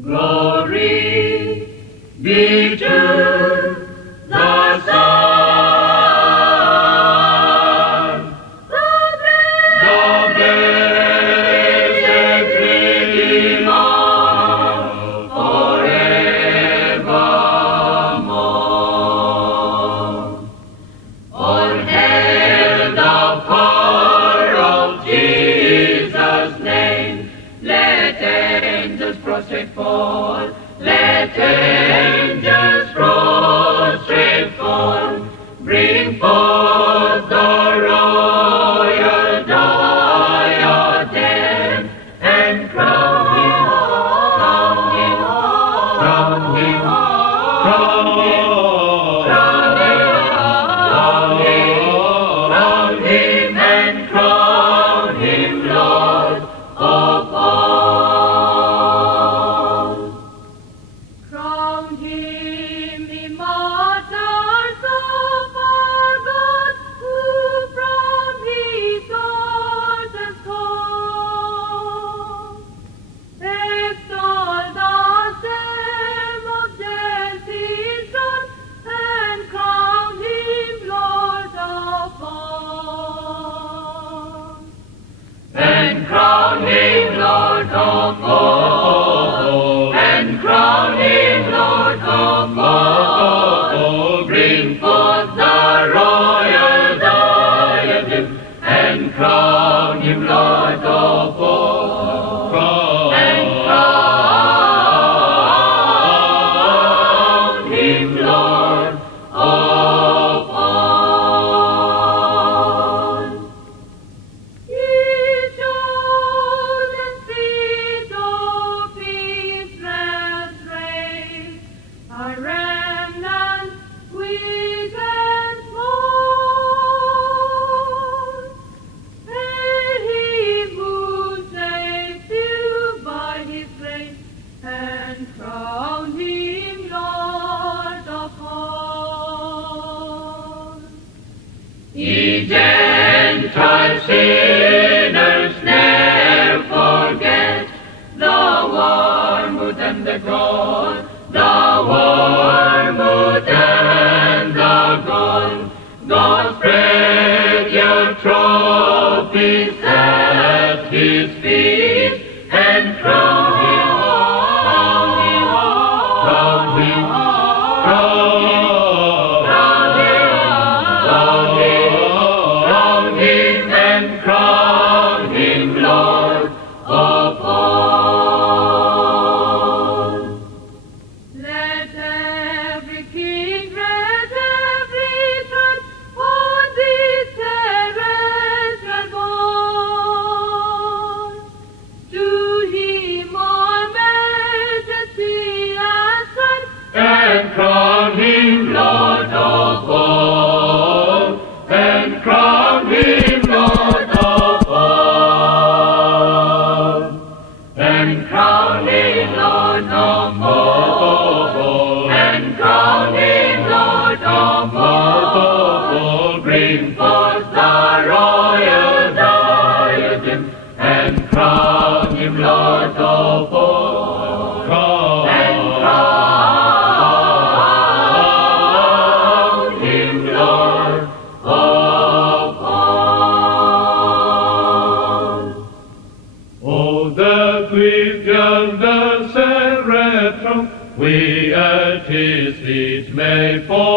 Glory be to the Son, the blessed Redeemer, forevermore. All hail the power of Jesus' name. Let angels prostrate fall. Let angels prostrate fall. Bring forth the royal diadem and crown him, crown him, crown him, crown him, crown him, crown him, and crown him Lord of all. Crown him immortal, so far God, who from his sources called. Extol the stem of Jesse's throne, and crown him Lord of all. And crown him Lord of all, and crown him Lord of all. Bring forth the royal diadem, and crown him Lord of all. And crown him Lord of all. His chosen seed of Israel's race, a remnant weak and small. May he who saves you by his grace, and crown him Lord of all. Ye Gentile sinners, ne'er forget the wormwood and the gold, the wormwood and the gold. Go spread your trophies at his feet, and crown him, crown him, crown him, crown him, crown him, crown him, and crown him Lord of all. Let every kindred, every tribe on this terrestrial board, to him all majesty ascribe, And crown him Lord of all, and crown him Lord of all, and crown him Lord of all, and crown him Lord of all. Bring forth the royal diadem, and crown him Lord of all, and crown him Lord of all. Oh, that with yonder seraphim we at his feet may fall.